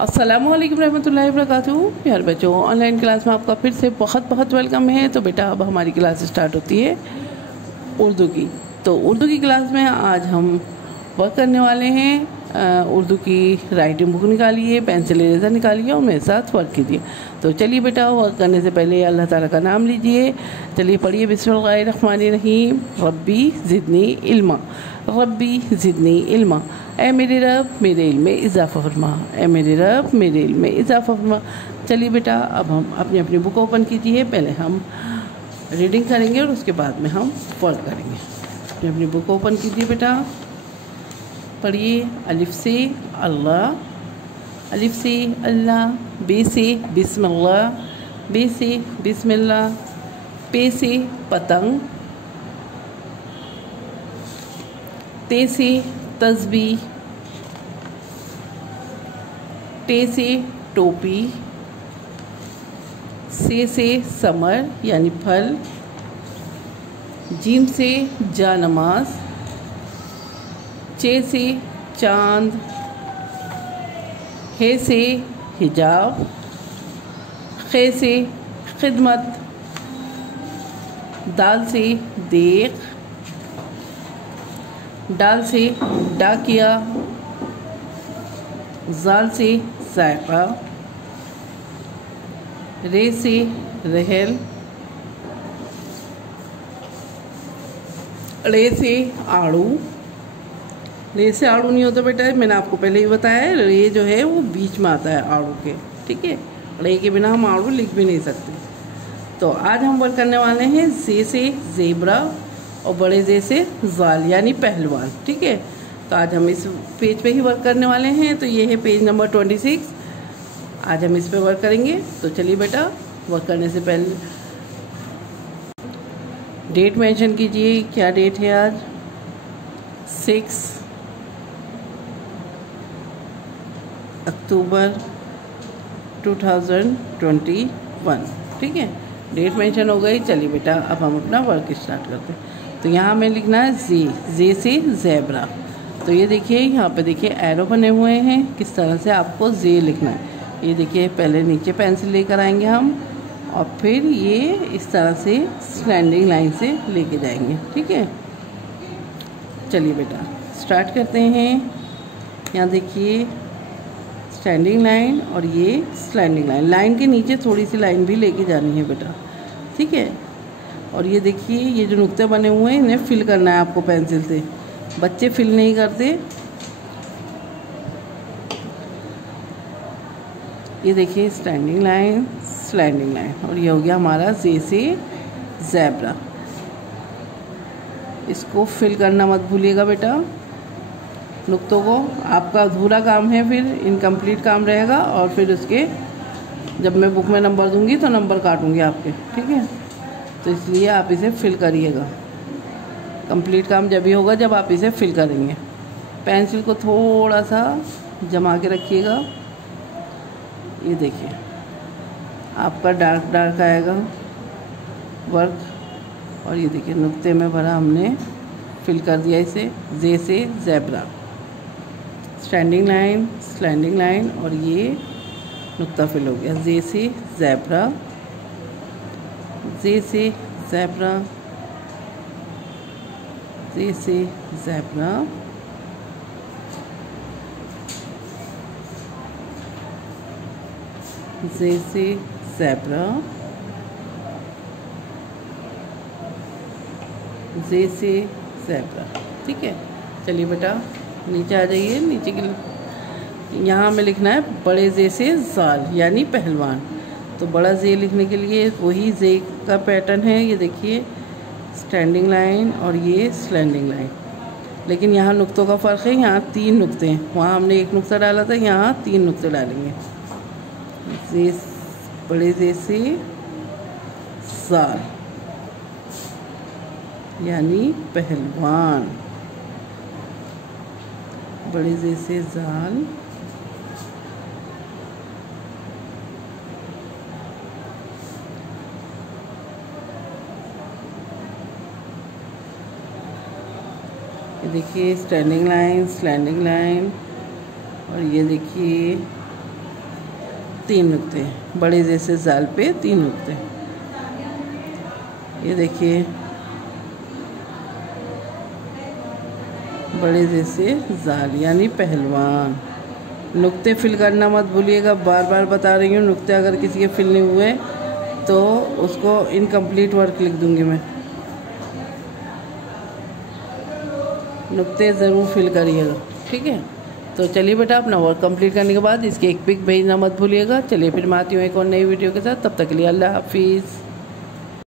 अस्सलामुअलैकुम रहमतुल्लाहि वबरकातुहू। प्यारे बच्चों, ऑनलाइन क्लास में आपका फिर से बहुत बहुत वेलकम है। तो बेटा अब हमारी क्लास स्टार्ट होती है उर्दू की। तो उर्दू की क्लास में आज हम वर्क करने वाले हैं। उर्दू की राइटिंग बुक निकालिए, पेंसिल इरेजर निकालिए और मेरे साथ वर्क कीजिए। तो चलिए बेटा, वर्क करने से पहले अल्लाह ताला का नाम लीजिए। चलिए पढ़िए, बिस्मिल्लाहिर्रहमानिर्रहीम। रब्बी ज़िदनी इल्मा, रब्बी ज़िदनी इल्मा। ए मेरे रब, मेरे इल्म में इजाफ़ा फरमा। ए मेरे रब, मेरे इल्म में इजाफ़ा फरमा। चलिए बेटा, अब हम अपनी अपनी बुक ओपन कीजिए। पहले हम रीडिंग करेंगे और उसके बाद में हम वर्क करेंगे। अपनी अपनी बुक ओपन कीजिए बेटा, पढ़िए। अलिफ से अल्लाह, अलिफ से अल्लाह, बे से बिस्मिल्लाह, बे से बिस्मिल्लाह, पे से पतंग, ते से तस्बीह, टे से टोपी, से समर यानी फल, जीम से जानमाज, चे से चांद, हे से हिजाब, खे से खिदमत, दाल से देख, डाल से डाकिया, जाल से जायका, रे से रहल, रे से आड़ू। रे से आड़ू नहीं होता बेटा, मैंने आपको पहले ही बताया है। रे जो है वो बीच में आता है आड़ू के, ठीक है। रे के बिना हम आड़ू लिख भी नहीं सकते। तो आज हम वर्क करने वाले हैं जे से ज़ेब्रा और बड़े जे से जाल यानी पहलवान, ठीक है। तो आज हम इस पेज पे ही वर्क करने वाले हैं। तो ये है पेज नंबर 26। आज हम इस पे वर्क करेंगे। तो चलिए बेटा, वर्क करने से पहले डेट मेंशन कीजिए। क्या डेट है आज? 6 अक्टूबर 2021, ठीक है। डेट मेंशन हो गई। चलिए बेटा, अब हम अपना वर्क स्टार्ट करते हैं। तो यहाँ हमें लिखना है जे से ज़ेब्रा। तो ये देखिए, यहाँ पे देखिए एरो बने हुए हैं। किस तरह से आपको जे लिखना है ये देखिए। पहले नीचे पेंसिल लेकर आएंगे हम और फिर ये इस तरह से स्टैंडिंग लाइन से लेके जाएंगे, ठीक है। चलिए बेटा, स्टार्ट करते हैं। यहाँ देखिए स्टैंडिंग लाइन और ये स्लैंडिंग लाइन। लाइन के नीचे थोड़ी सी लाइन भी लेके जानी है बेटा, ठीक है। और ये देखिए, ये जो नुक्ते बने हुए हैं इन्हें फिल करना है आपको पेंसिल से। बच्चे फिल नहीं करते। ये देखिए स्टैंडिंग लाइन, स्लैंडिंग लाइन, और ये हो गया हमारा जे से ज़ेब्रा। इसको फिल करना मत भूलिएगा बेटा, नुक्तों को। आपका अधूरा काम है, फिर इनकम्प्लीट काम रहेगा। और फिर उसके जब मैं बुक में नंबर दूंगी तो नंबर काटूंगी आपके, ठीक है। तो इसलिए आप इसे फिल करिएगा। कंप्लीट काम जब भी होगा जब आप इसे फिल करेंगे। पेंसिल को थोड़ा सा जमा के रखिएगा। ये देखिए आपका डार्क डार्क आएगा वर्क। और ये देखिए नुक्ते में भरा हमने फिल कर दिया इसे। जे से zebra, standing line, slanting line, और ये नुक्ता फिल हो गया। जे से ज़ेब्रा, जे से ज़ेब्रा, जे से ज़ेब्रा, जे से ज़ेब्रा, जे से ज़ेब्रा, ठीक है। चलिए बेटा, नीचे आ जाइए। नीचे के यहाँ हमें लिखना है बड़े जे से जाल यानी पहलवान। तो बड़ा जे लिखने के लिए वही जे का पैटर्न है। ये देखिए स्टैंडिंग लाइन और ये स्लैंडिंग लाइन। लेकिन यहाँ नुक्तों का फ़र्क है। यहाँ 3 नुक्ते हैं, वहाँ हमने 1 नुक्ता डाला था, यहाँ 3 नुक्ते डालेंगे। जे बड़े जे से जाल यानी पहलवान, बड़े जे से जाल, ये देखिए स्टैंडिंग लाइन, स्लैंडिंग लाइन, और ये देखिए 3 नुक्ते, बड़े जैसे जाल पे 3 नुक्ते। ये देखिए बड़े जैसे जाल यानी पहलवान। नुक्ते फिल करना मत भूलिएगा, बार बार बता रही हूँ। नुक्ते अगर किसी के फिल नहीं हुए तो उसको इनकम्प्लीट वर्क लिख दूँगी मैं। नुक्ते ज़रूर फिल करिएगा, ठीक है। तो चलिए बेटा, अपना वर्क कंप्लीट करने के बाद इसकी एक पिक भेजना मत भूलिएगा। चलिए फिर मैं आती हूँ एक और नई वीडियो के साथ, तब तक के लिए अल्लाह हाफिज़।